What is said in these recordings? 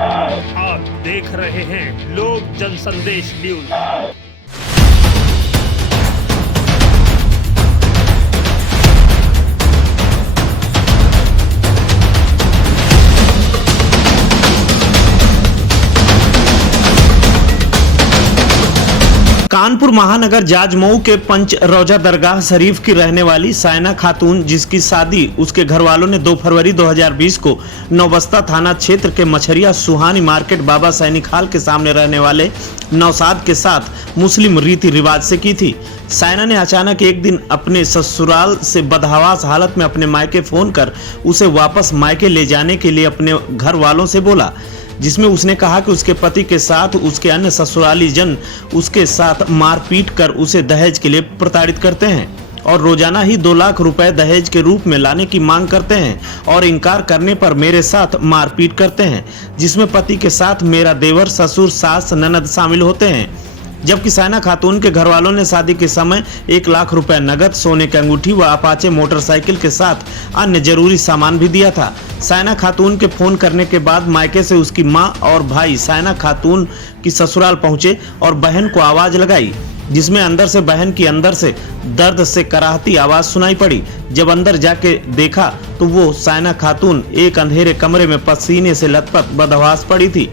आप देख रहे हैं लोक जनसंदेश न्यूज। कानपुर महानगर जाजमऊ के पंच रोजा दरगाह शरीफ की रहने वाली साइना खातून, जिसकी शादी उसके घर वालों ने 2 फरवरी 2020 को नौबस्ता थाना क्षेत्र के मछरिया सुहानी मार्केट बाबा सैनिक हाल के सामने रहने वाले नौसाद के साथ मुस्लिम रीति रिवाज से की थी। साइना ने अचानक एक दिन अपने ससुराल से बदहवास हालत में अपने मायके फोन कर उसे वापस मायके ले जाने के लिए अपने घर वालों से बोला, जिसमें उसने कहा कि उसके पति के साथ उसके अन्य ससुराली जन उसके साथ मारपीट कर उसे दहेज के लिए प्रताड़ित करते हैं और रोजाना ही 2 लाख रुपए दहेज के रूप में लाने की मांग करते हैं और इनकार करने पर मेरे साथ मारपीट करते हैं, जिसमें पति के साथ मेरा देवर, ससुर, सास, ननद शामिल होते हैं। जबकि साइना खातून के घर वालों ने शादी के समय 1 लाख रुपए नगद, सोने की अंगूठी व अपाचे मोटरसाइकिल के साथ अन्य जरूरी सामान भी दिया था। साइना खातून के फोन करने के बाद मायके से उसकी मां और भाई साइना खातून की ससुराल पहुंचे और बहन को आवाज लगाई, जिसमें अंदर से बहन की अंदर से दर्द से कराहती आवाज सुनाई पड़ी। जब अंदर जाके देखा तो वो साइना खातून एक अंधेरे कमरे में पसीने से लथपथ बदहवास पड़ी थी।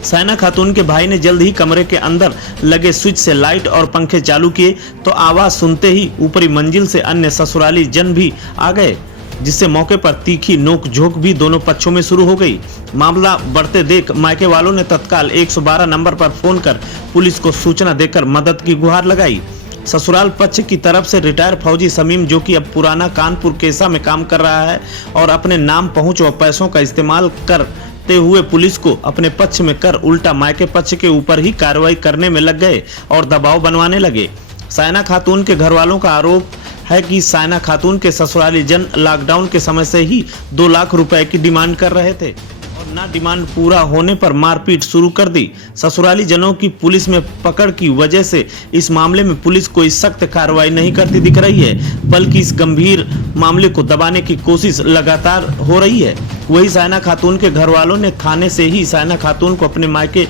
साइना खातून के भाई ने जल्द ही कमरे के अंदर लगे स्विच से लाइट और पंखे चालू किए तो आवाज सुनते ही ऊपरी मंजिल से अन्य ससुराली जन भी आ गए, जिससे मौके पर तीखी नोक-झोंक भी दोनों पक्षों में शुरू हो गई। मामला बढ़ते देख मायके वालों ने तत्काल 112 नंबर पर फोन कर पुलिस को सूचना देकर मदद की गुहार लगाई। ससुराल पक्ष की तरफ से रिटायर फौजी समीम, जो कि अब पुराना कानपुर केसा में काम कर रहा है और अपने नाम, पहुंच व पैसों का इस्तेमाल करते हुए पुलिस को अपने पक्ष में कर उल्टा मायके पक्ष के ऊपर ही कार्रवाई करने में लग गए और दबाव बनवाने लगे। साइना खातून के घर वालों का आरोप है कि साइना खातून के ससुराली जन लॉकडाउन के समय से ही 2 लाख रुपए की डिमांड कर रहे थे और ना डिमांड पूरा होने पर मारपीट शुरू कर दी। ससुराली जनों की पुलिस में पकड़ की वजह से इस मामले में पुलिस कोई सख्त कार्रवाई नहीं करती दिख रही है, बल्कि इस गंभीर मामले को दबाने की कोशिश लगातार हो रही है। वही साइना खातून के घर वालों ने थाने से ही साइना खातून को अपने मायके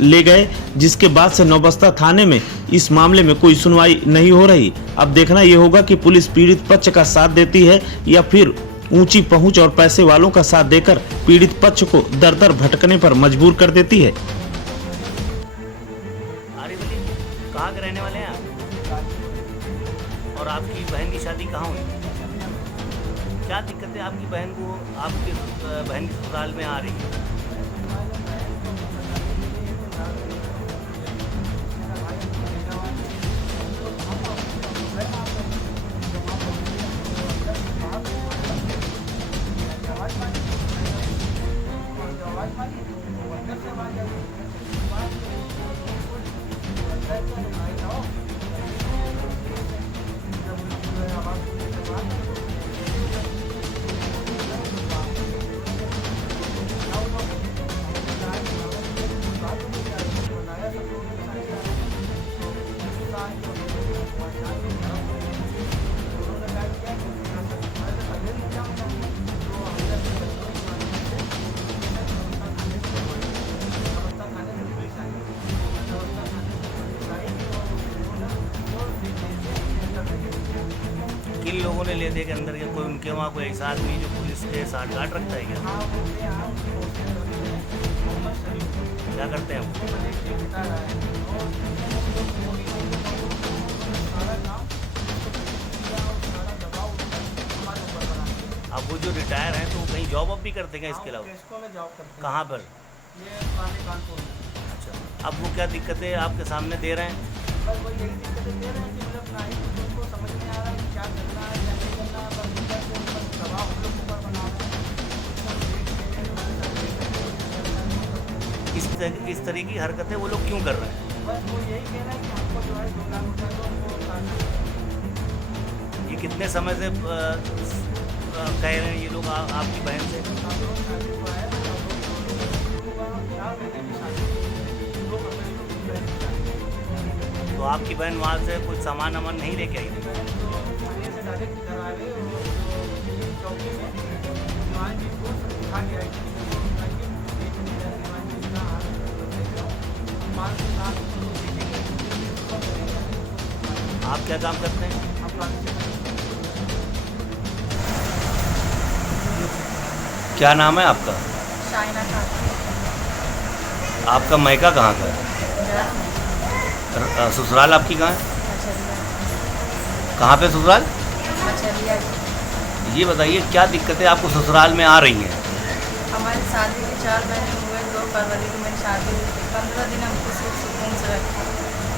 ले गए, जिसके बाद से नौबस्ता थाने में इस मामले में कोई सुनवाई नहीं हो रही। अब देखना यह होगा कि पुलिस पीड़ित पक्ष का साथ देती है या फिर ऊंची पहुंच और पैसे वालों का साथ देकर पीड़ित पक्ष को दर दर भटकने पर मजबूर कर देती है। कहाँ के रहने वाले हैं आप? और आपकी बहन की शादी कहाँ हुई? क्या दिक्कत है आपकी बहन को, आपकी बहन की ससुराल में आ रही है? किन लोगों ने ले दिया के अंदर? कोई उनके वहाँ कोई ऐसा आदमी जो पुलिस के साथ गार्ड रखता है क्या? क्या करते हैं हम? अब वो जो रिटायर हैं तो वो कहीं जॉब भी करते हैं इसके अलावा? कहाँ पर? अच्छा, अब वो क्या दिक्कतें आपके सामने दे रहे हैं? इस तरह की हरकतें वो लोग क्यों कर रहे हैं? ये कितने समय से कह रहे हैं ये लोग आपकी बहन से? तो आपकी बहन वहाँ से कुछ सामान वामान नहीं लेके आई? क्या काम करते हैं? क्या नाम है आपका? शाइना खातून। आपका मायका कहाँ का है? ससुराल आपकी कहाँ है? मछलिया। कहाँ पे ससुराल? मछलिया। ये बताइए क्या दिक्कतें आपको ससुराल में आ रही हैं? हमारी शादी के 4 महीने हुए, 2 फरवरी को मेरी शादी हुई थी। 15 दिन हमको सुख सुकून से रखा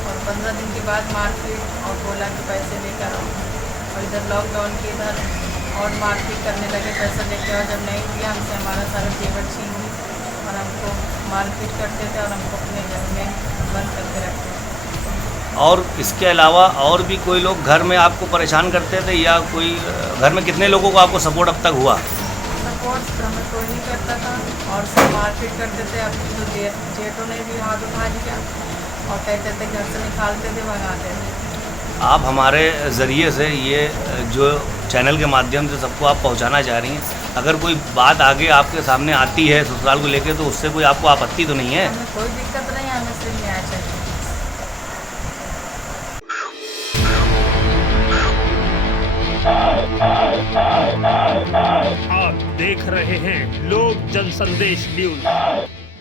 और 15 दिन के बाद मारपीट और बोला कि पैसे लेकर आओ, और इधर लॉकडाउन के इधर और मारपीट करने लगे, पैसा लेके और जब नहीं दिया हमसे हमारा सारा जेवर छीन ली और हमको मारपीट करते थे और हमको अपने घर में बंद करके रखते थे। और इसके अलावा और भी कोई लोग घर में आपको परेशान करते थे या कोई घर में कितने लोगों को आपको सपोर्ट अब तक हुआ? सपोर्ट हमें कोई नहीं करता था और सब मारपीट करते थे। अब तो जेठों ने भी हाथ उठा लिया और कहते थे घर से निकालते थे, भगाते थे। आप हमारे ज़रिए से ये जो चैनल के माध्यम से सबको आप पहुंचाना चाह रही हैं, अगर कोई बात आगे आपके सामने आती है ससुराल को लेके तो उससे कोई आपको आपत्ति तो नहीं है? हमें कोई दिक्कत नहीं है, हमें सिर्फ न्याय चाहिए। आप देख रहे हैं लोक जनसंदेश न्यूज।